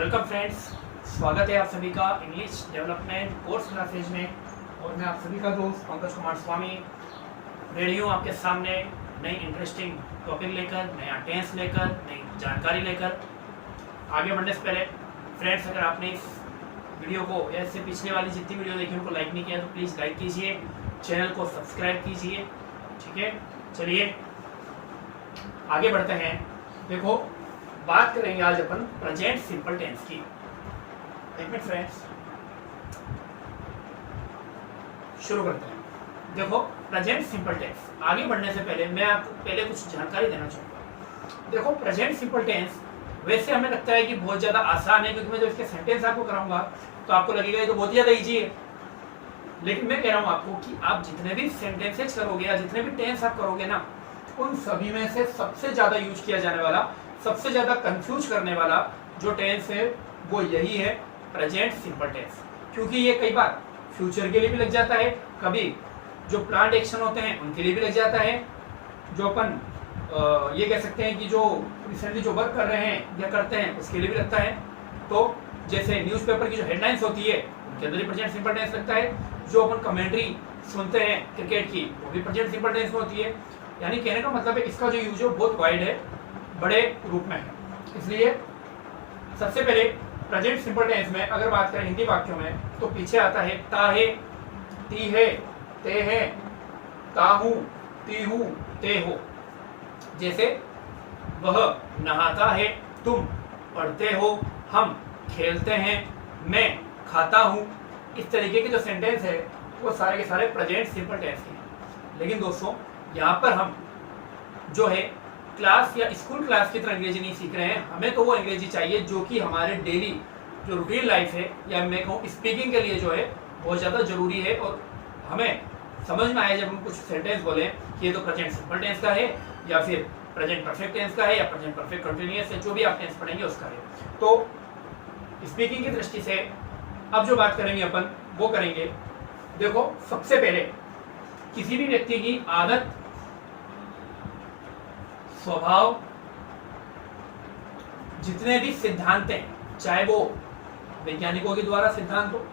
Welcome friends, स्वागत है आप सभी का इंग्लिश डेवलपमेंट कोर्स क्लासेज में। और मैं आप सभी का दोस्त पंकज कुमार स्वामी रेडी हूँ आपके सामने नई इंटरेस्टिंग टॉपिक लेकर, नया टेंस लेकर, नई जानकारी लेकर। आगे बढ़ने से पहले फ्रेंड्स, अगर आपने इस वीडियो को या इससे पिछले वाली जितनी वीडियो देखी उनको लाइक नहीं किया तो प्लीज़ लाइक कीजिए, चैनल को सब्सक्राइब कीजिए। ठीक है, चलिए आगे बढ़ते हैं। देखो, बात करेंगे आज अपन प्रेजेंट सिंपल टेंस की। एक मिनट फ्रेंड्स, शुरू करते हैं। देखो, प्रेजेंट सिंपल टेंस, आगे बढ़ने से पहले मैं आपको पहले कुछ जानकारी देना चाहूँगा। देखो, प्रेजेंट सिंपल टेंस वैसे हमें लगता है कि बहुत ज़्यादा आसान है, क्योंकि मैं जब इसके सेंटेंस आपको कराऊंगा तो आपको लगेगा ये तो बहुत ज़्यादा ईजी है। लेकिन मैं कह रहा हूँ आपको कि आप जितने भी सेंटेंसेज करोगे या जितने भी टेंस आप करोगे ना, उन सभी में से सबसे ज़्यादा यूज किया जाने वाला, सबसे ज़्यादा कंफ्यूज करने वाला जो टेंस है वो यही है, प्रेजेंट सिंपल टेंस। क्योंकि ये कई बार फ्यूचर के लिए भी लग जाता है, कभी जो प्लान्ड एक्शन होते हैं उनके लिए भी लग जाता है, जो अपन ये कह सकते हैं कि जो रिसेंटली जो वर्क कर रहे हैं या करते हैं उसके लिए भी लगता है। तो जैसे न्यूज़पेपर की जो हेडलाइंस होती है उनके अंदर भी प्रेजेंट सिंपल टेंस लगता है। जो अपन कमेंट्री सुनते हैं क्रिकेट की वो भी प्रेजेंट सिंपल टेंस में होती है। यानी कहने का मतलब है इसका जो यूज है बहुत वाइड है, बड़े रूप में है। इसलिए सबसे पहले प्रेजेंट सिंपल टेंस में अगर बात करें हिंदी वाक्यों में तो पीछे आता है ता है, ती है, ते है, ता हूँ, ती हूँ, ते हो। जैसे वह नहाता है, तुम पढ़ते हो, हम खेलते हैं, मैं खाता हूँ। इस तरीके के जो सेंटेंस है वो सारे के सारे प्रेजेंट सिंपल टेंस के हैं। लेकिन दोस्तों, यहाँ पर हम जो है क्लास या स्कूल क्लास की तरह अंग्रेजी नहीं सीख रहे हैं। हमें तो वो अंग्रेजी चाहिए जो कि हमारे डेली जो रूटीन लाइफ है या मैं कहूँ स्पीकिंग के लिए जो है बहुत ज़्यादा जरूरी है, और हमें समझ में आए जब हम कुछ सेंटेंस बोलें कि ये तो प्रेजेंट सिंपल टेंस का है या फिर प्रेजेंट परफेक्ट टेंस का है या प्रेजेंट परफेक्ट कंटिन्यूअस है, जो भी आप टेंस पढ़ेंगे उसका है। तो स्पीकिंग की दृष्टि से अब जो बात करेंगे अपन वो करेंगे। देखो, सबसे पहले किसी भी व्यक्ति की आदत, स्वभाव, जितने भी सिद्धांत हैं, चाहे वो वैज्ञानिकों के द्वारा सिद्धांत हो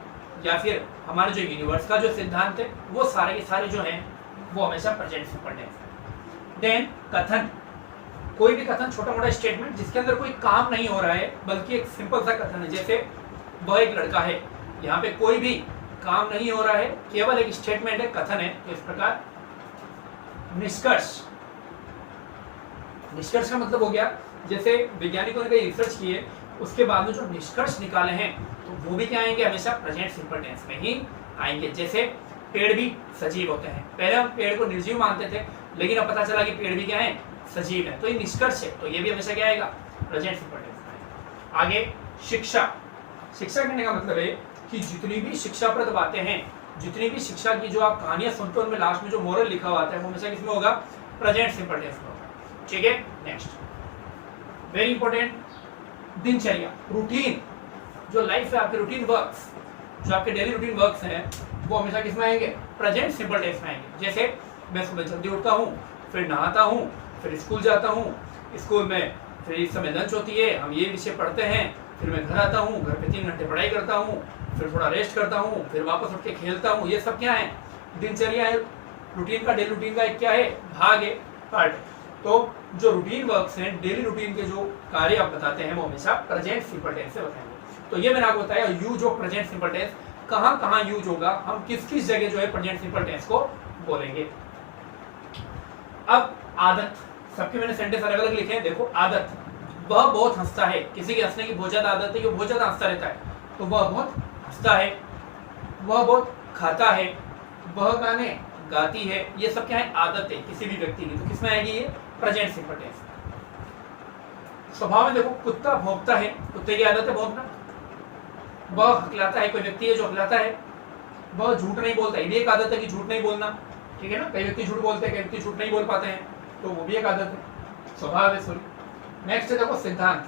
या फिर हमारे जो यूनिवर्स का जो सिद्धांत है, वो सारे के सारे जो हैं वो हमेशा प्रेजेंट सिंपल टेंस है। देन कथन, कोई भी कथन, छोटा मोटा स्टेटमेंट जिसके अंदर कोई काम नहीं हो रहा है बल्कि एक सिंपल सा कथन है। जैसे वह एक लड़का है, यहाँ पे कोई भी काम नहीं हो रहा है, केवल एक स्टेटमेंट है, कथन है। तो इस प्रकार निष्कर्ष, निष्कर्ष का मतलब हो गया जैसे वैज्ञानिकों ने कई रिसर्च की है उसके बाद में जो निष्कर्ष निकाले हैं तो वो भी क्या आएंगे, हमेशा प्रेजेंट सिंपल टेंस में ही आएंगे। जैसे पेड़ भी सजीव होते हैं, पहले हम पेड़ को निर्जीव मानते थे लेकिन अब पता चला कि पेड़ भी क्या है, सजीव है। तो ये निष्कर्ष है, तो ये भी हमेशा क्या आएगा, प्रेजेंट सिंपल टेंस में। आगे शिक्षा, शिक्षा कहने का मतलब है कि जितनी भी शिक्षाप्रद बातें हैं, जितनी भी शिक्षा की जो आप कहानियां सुनते हो उनमें लास्ट में जो मोरल लिखा हुआ आता है वो हमेशा किसमें होगा, प्रेजेंट सिंपल टेंस में होगा। ठीक है, नेक्स्ट वेरी इंपॉर्टेंट, दिनचर्या, रूटीन, जो लाइफ है आपके रूटीन वर्क्स, जो आपके डेली रूटीन वर्क्स हैं वो हमेशा किसमें आएंगे, प्रेजेंट सिंपल टेंस में आएंगे। जैसे मैं सुबह जल्दी उठता हूँ, फिर नहाता हूँ, फिर स्कूल जाता हूँ, स्कूल में फिर इस समय लंच होती है, हम ये विषय पढ़ते हैं, फिर मैं घर आता हूँ, घर पे 3 घंटे पढ़ाई करता हूँ, फिर थोड़ा रेस्ट करता हूँ, फिर वापस उठ के खेलता हूँ। ये सब क्या है, दिनचर्या है, रूटीन का, डेली रूटीन का एक क्या है, भाग है, पार्ट है। तो जो रूटीन वर्क्स हैं, डेली रूटीन के जो कार्य आप बताते हैं वो हमेशा प्रेजेंट सिंपल टेंस से बताएंगे। तो ये मैंने आपको बताया use of present simple tense, कहाँ कहाँ यूज होगा, हम किस किस जगह जो है प्रेजेंट सिंपल टेंस को बोलेंगे। अब आदत, सबके मैंने सेंटेंस अलग अलग लिखे हैं। देखो, आदत, वह बहुत हंसता है, किसी की हंसने की बहुत ज्यादा आदत है कि वो बहुत ज्यादा हंसता रहता है, तो वह बहुत हंसता है। वह बहुत खाता है, वह गाने गाती है। ये सब क्या है, आदत है किसी भी व्यक्ति की, तो किसमें आएगी ये, प्रेजेंट सिंपल टेंस। स्वभाव में देखो, कुत्ता भौंकता है, कुत्ते की आदत है भौंकना। वह हकलाता है, कोई व्यक्ति है जो हकलाता है। वह झूठ नहीं बोलता, ये भी एक आदत है कि झूठ नहीं बोलना। ठीक है ना, कई व्यक्ति झूठ बोलते हैं, कई व्यक्ति झूठ नहीं बोल पाते हैं, तो वो भी एक आदत है, स्वभाव है। सॉरी, नेक्स्ट है देखो सिद्धांत,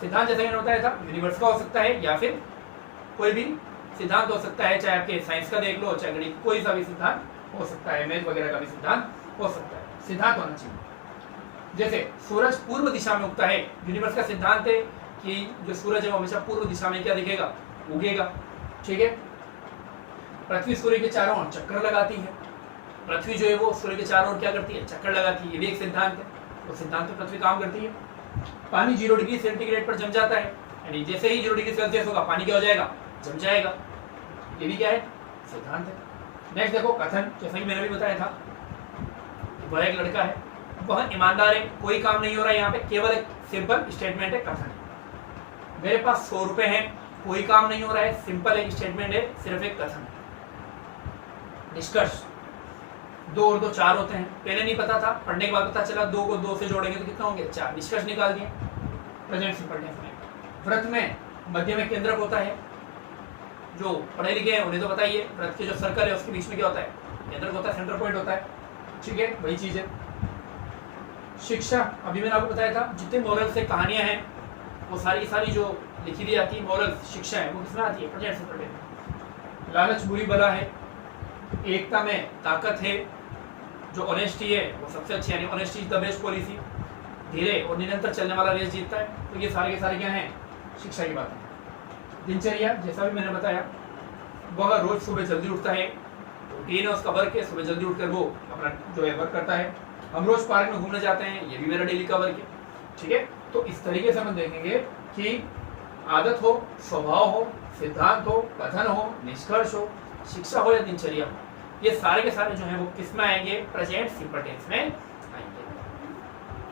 सिद्धांत जैसे मैंने बताया था यूनिवर्स का हो सकता है या फिर कोई भी सिद्धांत हो सकता है, चाहे आपके साइंस का देख लो, चाहे गणित, कोई सा भी सिद्धांत हो सकता है, मैथ वगैरह का भी सिद्धांत हो सकता है, सिद्धांत होना चाहिए। जैसे सूरज पूर्व दिशा में उगता है, यूनिवर्स का सिद्धांत है कि जो सूरज है वो हमेशा पूर्व दिशा में क्या दिखेगा, उगेगा। ठीक है, पृथ्वी सूर्य के चारों ओर चक्कर लगाती है। पृथ्वी जो है वो सूर्य के चारों ओर क्या करती है, चक्कर लगाती है। ये भी एक सिद्धांत है, उस सिद्धांत पे पृथ्वी काम करती है। पानी 0 डिग्री सेंटीग्रेड पर जम जाता है, यानी जैसे ही 0 डिग्री सेल्सियस होगा पानी क्या हो जाएगा, जम जाएगा। ये भी क्या है, सिद्धांत है। नेक्स्ट देखो कथन, जैसा कि मैंने भी बताया था, वह एक लड़का है, वह ईमानदार है, कोई काम नहीं हो रहा है यहाँ पे, केवल एक सिंपल स्टेटमेंट है, कथन है। मेरे पास 100 रुपए हैं, कोई काम नहीं हो रहा है, सिंपल एक स्टेटमेंट है, सिर्फ एक कथन है। निष्कर्ष, 2 और 2 4 होते हैं, पहले नहीं पता था, पढ़ने के बाद पता चला 2 को 2 से जोड़ेंगे तो कितना होंगे, 4। निष्कर्ष निकाल दिए प्रेजेंट सिंपल टेंस में। व्रत में मध्य में केंद्रक होता है, जो पढ़े लिखे हैं उन्हें तो बताइए, व्रत के जो सर्कल है उसके बीच में क्या होता है, केंद्रक होता है, सेंटर पॉइंट होता है। ठीक है, वही चीज है। शिक्षा, अभी मैंने आपको बताया था, जितने मॉरल से कहानियां हैं वो सारी जो लिखी दी जाती है मॉरल शिक्षा है वो किसमें आती है, प्रेजेंट सिंपल टेंस। लालच बुरी बला है, एकता में ताकत है, जो ऑनेस्टी है वो सबसे अच्छी, यानी honesty is the best policy. धीरे और निरंतर चलने वाला रेस जीतता है। तो ये सारे के सारे क्या हैं, शिक्षा की बात है। दिनचर्या, जैसा भी मैंने बताया, वह रोज सुबह जल्दी उठता है, रूटीन है उसका, वर्क है, सुबह जल्दी उठकर वो अपना जो है वर्क करता है। हम रोज पार्क में घूमने जाते हैं, ये भी मेरा डेली का वर्क है। ठीक है, तो इस तरीके से हम देखेंगे कि आदत हो, स्वभाव हो, सिद्धांत हो, कथन हो, निष्कर्ष हो, शिक्षा हो या दिनचर्या हो, ये सारे के सारे जो हैं वो किस में आएंगे, प्रेजेंट सिंपल टेंस में आएंगे।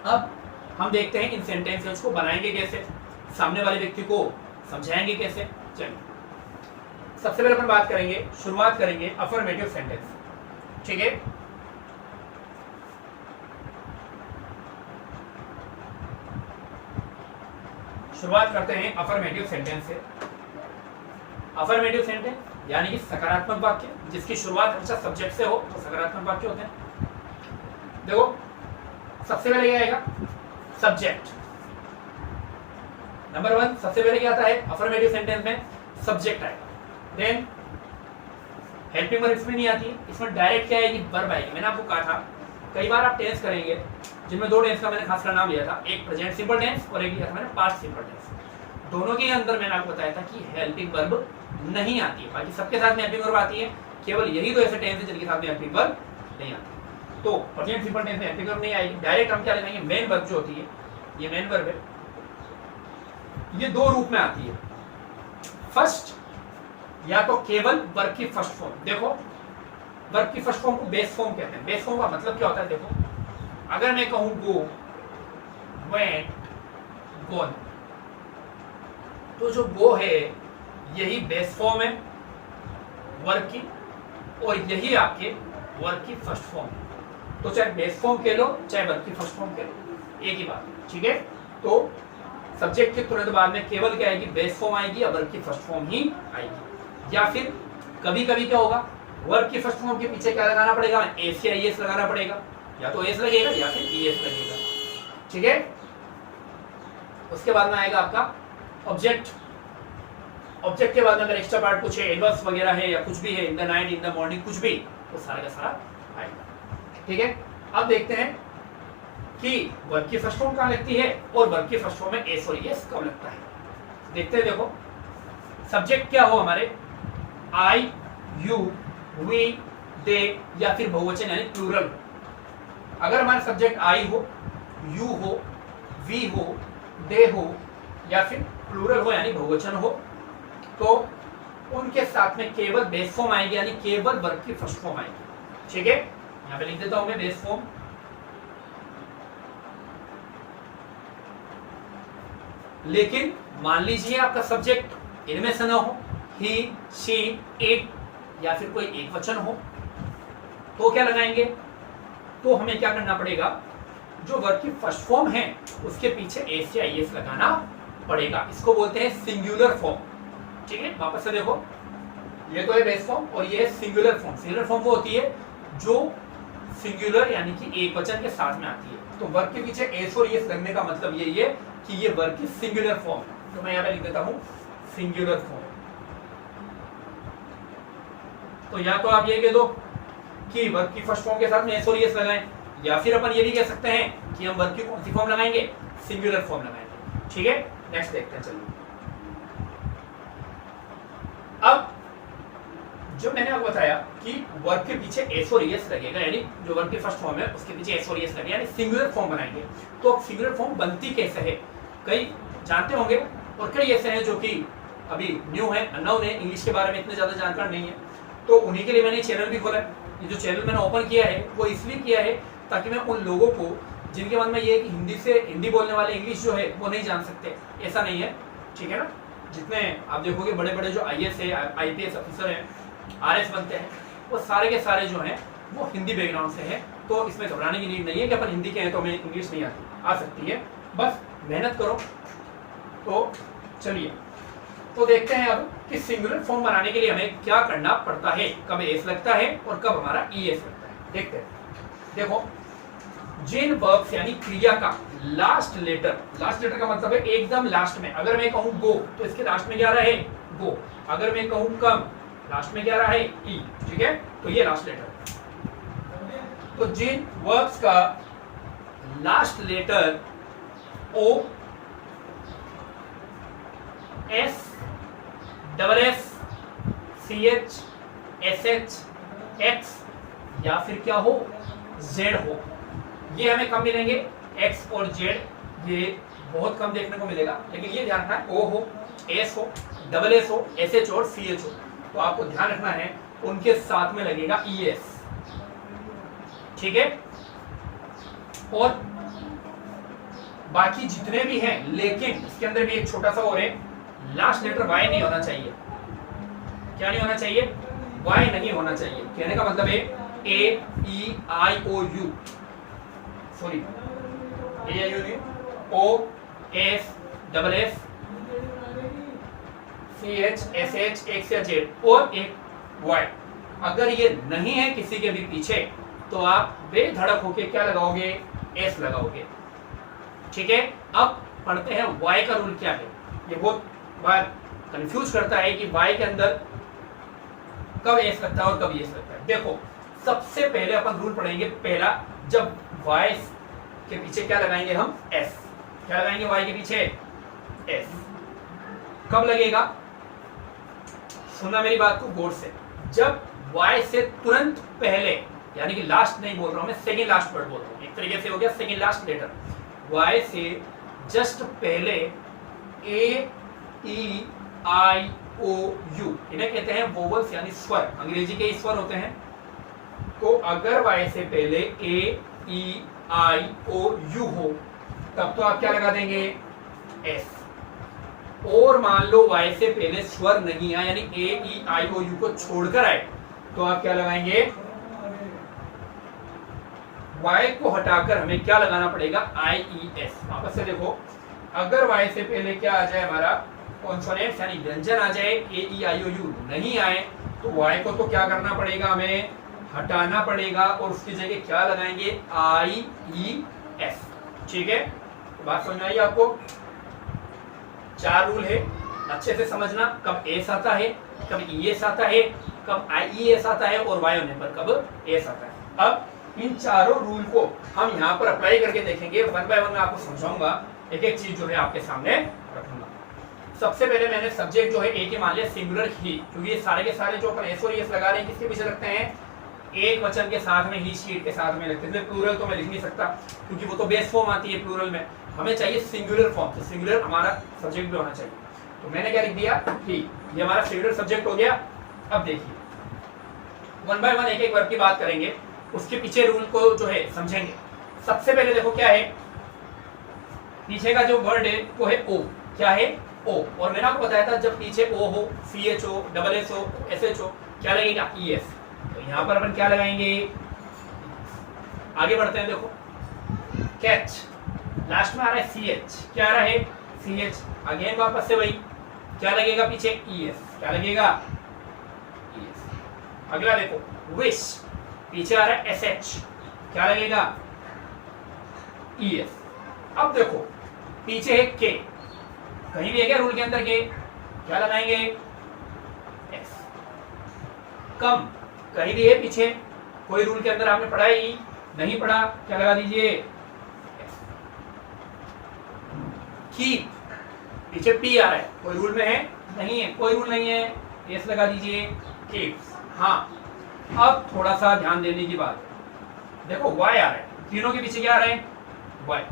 अब हम देखते हैं इन सेंटेंसेस को बनाएंगे कैसे, सामने वाले व्यक्ति को समझाएंगे कैसे। चलिए, सबसे पहले अपन बात करेंगे, शुरुआत करेंगे अफर्मेटिव सेंटेंस। ठीक है, शुरुआत करते हैं अफर्मेटिव सेंटेंस से। अफर्मेटिव सेंटेंस यानी कि सकारात्मक वाक्य, जिसकी शुरुआत हमेशा सब्जेक्ट से हो तो सकारात्मक वाक्य होते हैं। देखो, सबसे पहले क्या आएगा, सब्जेक्ट। नंबर 1 सबसे पहले क्या आता है अफर्मेटिव सेंटेंस में, सब्जेक्ट आएगा। देन हेल्पिंग वर्ब इसमें नहीं आती है, इसमें डायरेक्ट क्या आएगी, वर्ब आएगी। मैंने आपको कहा था कई बार आप टेंस करेंगे, जिनमें 2 टेंस का मैंने खासकर नाम लिया था, एक प्रेजेंट सिंपल टेंस और एक लिया था मैंने पास्ट सिंपल टेंस। दोनों के अंदर मैंने आपको बताया था कि हेल्पिंग वर्ब नहीं आती है, बाकी सबके साथ में हेल्पिंग वर्ब आती है, केवल यही तो ऐसे टेंस है जिनके साथ में हेल्पिंग वर्ब नहीं आती। तो प्रेजेंट सिंपल टेंस में हेल्पिंग वर्ब नहीं आएगी, डायरेक्ट हम क्या लगाएंगे, मेन वर्ब जो होती है, ये मेन वर्ब है, ये 2 रूप में आती है। फर्स्ट, या तो केवल वर्ब की फर्स्ट फॉर्म। देखो, वर्ब की फर्स्ट फॉर्म को बेस फॉर्म कहते हैं। बेस फॉर्म का मतलब क्या होता है, देखो अगर मैं कहूं गो, वेंट, गॉन, तो जो गो है यही बेस फॉर्म है वर्ब की, और यही आपके वर्ब की फर्स्ट फॉर्म है। तो चाहे बेस फॉर्म कह लो चाहे वर्ब की फर्स्ट फॉर्म कह लो, एक ही बात। ठीक है, तो सब्जेक्ट के तुरंत बाद में केवल क्या आएगी, बेस फॉर्म आएगी या वर्ब की फर्स्ट फॉर्म ही आएगी। या फिर कभी कभी क्या होगा, वर्ब की फर्स्ट फॉर्म के पीछे क्या लगाना पड़ेगा, एस या ईएस लगाना पड़ेगा, या तो एस लगेगा या फिर ईएस लगेगा। ठीक है, उसके बाद में आएगा आपका ऑब्जेक्ट। ऑब्जेक्ट के बाद में अगर एक्स्ट्रा पार्ट कुछ है, एडवर्ब्स वगैरह है या कुछ भी है, in the night, in the morning, कुछ भी, तो सारा का सारा आएगा। ठीक है, अब देखते हैं कि वर्ब की फर्स्ट फॉर्म कहाँ लगती है और वर्ब की फर्स्ट फॉर्म में एस और ईएस कब लगता है। देखते हैं, देखो सब्जेक्ट क्या हो हमारे, आई, यू, वी, दे या फिर बहुवचन यानी प्लूरल। अगर हमारा सब्जेक्ट आई हो, यू हो, वी हो, दे हो या फिर प्लूरल हो यानी बहुवचन हो, तो उनके साथ में केवल बेस फॉर्म आएगी, यानी केवल वर्ब की फर्स्ट फॉर्म आएगी। ठीक है, यहां पे लिख देता हूं मैं बेस फॉर्म। लेकिन मान लीजिए आपका सब्जेक्ट इनमें से ना हो, ही, शी, इट या फिर कोई एक वचन हो, तो क्या लगाएंगे, तो हमें क्या करना पड़ेगा, जो वर्ब की फर्स्ट फॉर्म है उसके पीछे एस या ईएस लगाना पड़ेगा। इसको बोलते हैं सिंगुलर फॉर्म। ठीक है, वापस से देखो, ये तो है बेस फॉर्म और ये है सिंगुलर फॉर्म। सिंगुलर फॉर्म वो होती है जो सिंगुलर यानी कि एक वचन के साथ में आती है। तो वर्ब के पीछे एस और ईएस लगने का मतलब यही है कि ये वर्ब की सिंगुलर फॉर्म है। तो मैं यहाँ पे लिख देता हूँ सिंगुलर फॉर्म। तो या तो आप ये कह दो कि वर्ब की फर्स्ट फॉर्म के साथ में एस और ईएस लगाएं, या फिर अपन ये भी कह सकते हैं कि हम वर्ब की कौन सी फॉर्म लगाएंगे, सिंगुलर फॉर्म लगाएंगे। ठीक है, नेक्स्ट देखते हैं। चलिए अब जो मैंने आपको बताया कि वर्ब के पीछे एस और एस लगेगा, यानी जो वर्ब की फर्स्ट फॉर्म है उसके पीछे एस और एस लगेगा, यानी सिंगुलर फॉर्म बनाएंगे। तो अब सिंगुलर फॉर्म बनती कैसे है, कई जानते होंगे और कई ऐसे हैं जो कि अभी न्यू है, अननोन है, इंग्लिश के बारे में इतने ज़्यादा जानकार नहीं है। तो उन्हीं के लिए मैंने चैनल भी खोला। ये जो चैनल मैंने ओपन किया है वो इसलिए किया है ताकि मैं उन लोगों को जिनके मन में ये है कि हिंदी बोलने वाले इंग्लिश जो है वो नहीं जान सकते, ऐसा नहीं है, ठीक है ना। जितने आप देखोगे बड़े बड़े जो IAS है, IPS ऑफिसर हैं, RS बनते हैं, वो सारे के सारे जो हैं वो हिंदी बैकग्राउंड से हैं। तो इसमें घबराने की नीड नहीं है कि अपन हिंदी के हैं तो हमें इंग्लिश नहीं आ सकती है, बस मेहनत करो। तो चलिए तो देखते हैं अब कि सिंगुलर फॉर्म बनाने के लिए हमें क्या करना पड़ता है, कब एस लगता है और कब हमारा ES लगता है। देखते हैं। देखो जिन वर्ब्स यानी क्रिया का लास्ट लेटर का मतलब है एकदम लास्ट में, अगर मैं कहूं गो तो इसके लास्ट में क्या रहा है गो, अगर मैं कहूं कम लास्ट में क्या रहा है ई, ठीक है, तो ये लास्ट लेटर। तो जिन वर्ब्स का last letter o, s, double s, CH, SH, X या फिर क्या हो Z हो, ये हमें कम मिलेंगे। X और Z ये बहुत कम देखने को मिलेगा, लेकिन ये ध्यान रखना है O हो, S हो, डबल एस हो, SH और CH हो, तो आपको ध्यान रखना है उनके साथ में लगेगा ES, ठीक है। और बाकी जितने भी हैं, लेकिन इसके अंदर भी एक छोटा सा और है, लास्ट लेटर Y नहीं होना चाहिए। क्या नहीं होना चाहिए? Y नहीं होना चाहिए। कहने का मतलब है AEIOU, सॉरी AIU नहीं, OS, double S, CH, SH, X या Z और एक Y। अगर ये नहीं है किसी के भी पीछे तो आप बेधड़क होके क्या लगाओगे? S लगाओगे, ठीक है। अब पढ़ते हैं Y का रूल क्या है। ये बहुत बार कंफ्यूज करता है कि Y के अंदर कब S लगता है और कब S लगता है। देखो सबसे पहले अपन रूल पढ़ेंगे पहला, जब Y के पीछे क्या लगाएंगे हम? S। क्या लगाएंगे Y के पीछे? S। कब लगेगा? सुनना मेरी बात को गौर से। जब Y से तुरंत पहले, यानी कि लास्ट नहीं बोल रहा हूं मैं, सेकेंड लास्ट वर्ड बोल रहा हूं, एक तरीके से हो गया सेकेंड लास्ट लेटर। Y से जस्ट पहले AEIOU, इन्हें कहते हैं वोवल्स यानी स्वर, अंग्रेजी के स्वर होते हैं। तो अगर Y से पहले AEIOU हो तब तो आप क्या लगा देंगे? S। और मान लो Y से पहले स्वर नहीं आया, यानी AEIOU को छोड़कर आए, तो आप क्या लगाएंगे? Y को हटाकर हमें क्या लगाना पड़ेगा? IES। वापस से देखो, अगर Y से पहले क्या आ जाए हमारा कॉन्सोनेंट्स यानी व्यंजन आ जाए, AEIOU नहीं आए, तो Y को तो क्या करना पड़ेगा? हमें हटाना पड़ेगा और उसकी जगह क्या लगाएंगे? IES, ठीक है। तो बात समझ में आई आपको? 4 रूल है, अच्छे से समझना। कब S आता है, कब ES आता है, कब IES आता है और Y होने पर कब S आता है। अब इन चारों रूल को हम यहाँ पर अप्लाई करके देखेंगे, वन बाय वन मैं आपको समझाऊंगा, एक एक चीज जो है आपके सामने रखूंगा। सबसे पहले मैंने सब्जेक्ट जो है एक ही मान लिया, सिंगुलर ही, क्योंकि ये सारे के सारे जो अपन S और ES लगा रहे हैं किसके पीछे रखते हैं? एक वचन के साथ में, ही शीट के साथ में लगते हैं। प्लूरल तो मैं लिख नहीं सकता क्योंकि वो तो बेस फॉर्म आती है प्लूरल में, हमें चाहिए सिंगुलर फॉर्म। तो सिंगुलर हमारा सब्जेक्ट भी होना चाहिए। तो मैंने क्या लिख दिया? ही। ये हमारा सिंगुलर सब्जेक्ट हो गया। अब देखिए वन बाय वन एक एक वर्ड की बात करेंगे, उसके पीछे रूल को जो है समझेंगे। सबसे पहले देखो क्या है, पीछे का जो वर्ड है वो है ओ। क्या है? ओ। और मैंने आपको बताया था जब पीछे ओ हो, CH हो, डबल S हो, SH हो, क्या लगेगा? ES। तो यहाँ पर अपन क्या लगाएंगे? आगे बढ़ते हैं। देखो कैच, लास्ट में आ रहा है CH, क्या आ रहा है? CH। अगेन वापस से वही, क्या लगेगा पीछे? ES। क्या लगेगा? ES। अगला देखो विश, पीछे आ रहा है SH, क्या लगेगा? ES। अब देखो पीछे है K, कहीं भी है क्या रूल के अंदर K? क्या लगाएंगे? S। कम, कहीं भी है पीछे, कोई रूल के अंदर आपने पढ़ा ही नहीं पढ़ा, क्या लगा दीजिए? S। कीप, पीछे पी आ रहा है, कोई रूल में है? नहीं है, कोई रूल नहीं है, एस लगा दीजिए, कीप्स। हाँ, अब थोड़ा सा ध्यान देने की बात है, देखो वाई आ रहा है, तीनों के पीछे क्या आ रहा है? वाई।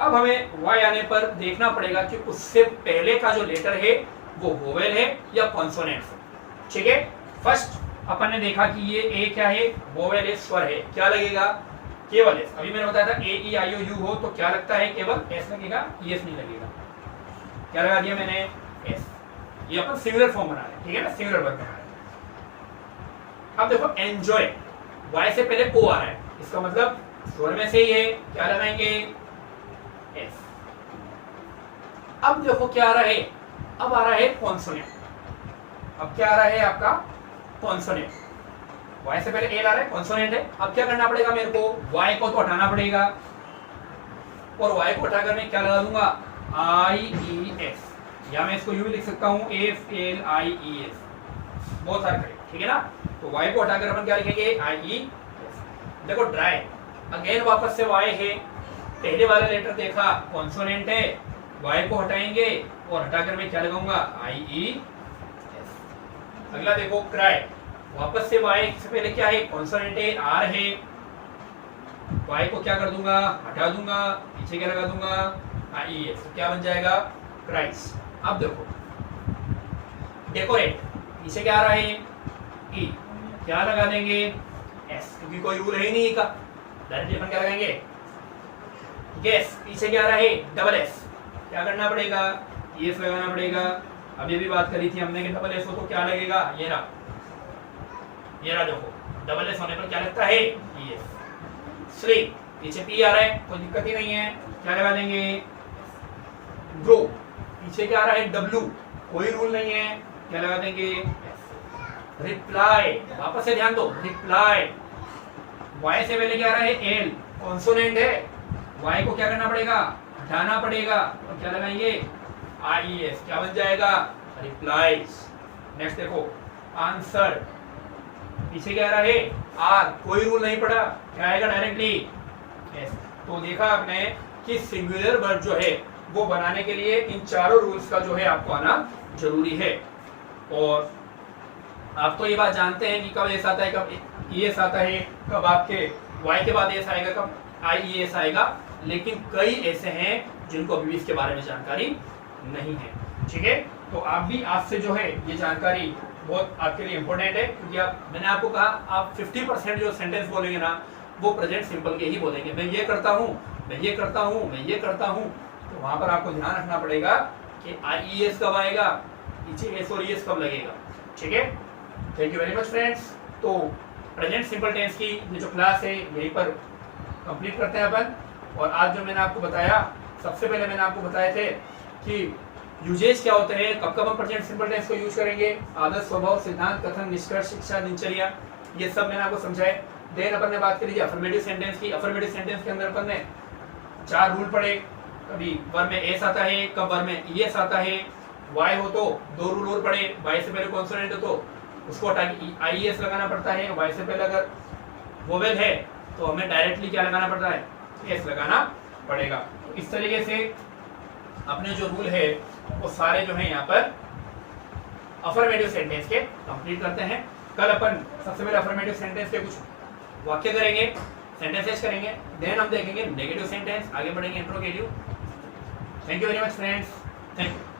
अब हमें वाई आने पर देखना पड़ेगा कि उससे पहले का जो लेटर है वो वोवेल है या कॉन्सोनेंट है। ठीक है, फर्स्ट अपन ने देखा कि ये ए क्या है? वोवेल है, स्वर है, क्या लगेगा? केवल एस। अभी मैंने बताया था ए ई आई ओ यू हो तो क्या लगता है? केवल एस लगेगा, ई एस नहीं लगेगा। क्या लगा दिया मैंने? एस। ये अपन सिंगुलर फॉर्म बना रहे हैं, ठीक है ना, सिंगुलर वर्ब बना रहे हैं। अब देखो एंजॉय, वाई से पहले ओ आ रहा है, इसका मतलब स्वर में से ही है, क्या लगाएंगे? एस। अब देखो क्या आ रहा है? अब आ रहा है कॉन्सोनेंट। अब क्या आ रहा है आपका? कॉन्सोनेंट। वाई से पहले एल आ रहा है, कॉन्सोनेंट है। अब क्या करना पड़ेगा मेरे को? वाई को तो हटाना पड़ेगा, और वाई को हटाकर मैं क्या लगा दूंगा? आई ई एस, या मैं इसको यूं भी लिख सकता हूं, F L I E S, बहुत सारे करें, ठीक है ना। तो वाई को हटाकर अपन क्या लिखेंगे? आई ई एस। देखो ड्राई, अगेन वापस से वाई है, पहले वाला लेटर देखा कॉन्सोनेंट है, वाई को हटाएंगे और हटाकर मैं क्या लगाऊंगा? आई ई एस। अगला देखो क्राई, वापस से वाई से पहले क्या है? कॉन्सोनेंट है, आर है, वाई को क्या कर दूंगा? हटा दूंगा, पीछे क्या लगा दूंगा? आई ई एस। तो क्या बन जाएगा? क्राइस। अब देखो डेकोरेट, पीछे क्या आ रहा है? ई, क्या लगा देंगे? एस, क्योंकि कोई रूल है ही नहीं का, डायरेक्टली अपन क्या लगाएंगे? गेस, पीछे क्या आ रहा है? डबल एस, क्या करना पड़ेगा? एस लगाना पड़ेगा। अभी भी बात करी थी हमने कि डबल एस हो तो क्या लगेगा? ये रहा, ये रहा, देखो डबल एस होने पर क्या लगता है? एस। स्लीप, पीछे पी आ रहा है, कोई दिक्कत ही नहीं है, क्या लगा देंगे? ग्रो, पीछे क्या आ रहा है? डब्ल्यू, कोई रूल नहीं है, क्या लगा देंगे? रिप्लाई, वापस से ध्यान दो, रिप्लाई, वाई से पहले क्या आ रहा है? एल, कॉन्सोनेंट है, वाई को क्या करना पड़ेगा? हटाना पड़ेगा, और क्या लगाएंगे? आई एस, क्या बन जाएगा? रिप्लाइज। नेक्स्ट देखो आंसर, पीछे क्या आ रहा है? आर, कोई रूल नहीं पड़ा, क्या आएगा? Directly S. तो देखा आपने कि सिंगुलर वर्ब जो है वो बनाने के लिए इन चारों रूल्स का जो है आपको आना जरूरी है। और आप तो ये बात जानते हैं कि कब एस आता है, कब ई एस आता है, कब आपके वाई के बाद एस आएगा, कब आई ई एस आएगा, लेकिन कई ऐसे हैं जिनको अभी भी इसके बारे में जानकारी नहीं है। ठीक है, तो आप भी आज से जो है ये जानकारी बहुत आपके लिए इम्पोर्टेंट है, क्योंकि मैंने आपको कहा आप 50% जो सेंटेंस बोलेंगे ना वो प्रेजेंट सिंपल के ही बोलेंगे। मैं ये करता हूँ, मैं ये करता हूँ, मैं ये करता हूँ, तो वहां पर आपको ध्यान रखना पड़ेगा कि आई ई एस कब आएगा, पीछे एस और ई एस कब लगेगा। ठीक है, thank you very much friends. तो प्रेजेंट सिंपल टेंस की ये जो क्लास है यहीं पर कंप्लीट करते हैं अपन। और आज जो मैंने आपको बताया, सबसे पहले मैंने आपको बताए थे कि यूजेज क्या होते हैं, कब कब हम प्रेजेंट सिंपल टेंस को यूज करेंगे, आदत, स्वभाव, सिद्धांत, कथन, निष्कर्ष, शिक्षा, दिनचर्या, ये सब मैंने आपको समझाए। देन अपन ने बात करी अफर्मेटिव सेंटेंस की। अफर्मेटिव सेंटेंस के अंदर अपन ने 4 रूल पढ़े, कभी वर्ब में एस आता है, कब वर्ब में ई एस आता है, वाई हो तो 2 रूल और पढ़े, वाई से पहले कॉन्सोनेंट हो तो उसको हटा के आई एस लगाना पड़ता है, वाई से पहले अगर वोवेल है तो हमें डायरेक्टली क्या लगाना पड़ता है? एस लगाना पड़ेगा। तो इस तरीके से अपने जो रूल है वो सारे जो है यहाँ पर अफर्मेटिव सेंटेंस के कंप्लीट करते हैं। कल अपन सबसे पहले अफर्मेटिव सेंटेंस के कुछ वाक्य करेंगे, सेंटेंसेस करेंगे, देन हम देखेंगे नेगेटिव सेंटेंस, आगे बढ़ेंगे interrogative. Thank you very much friends, thank you.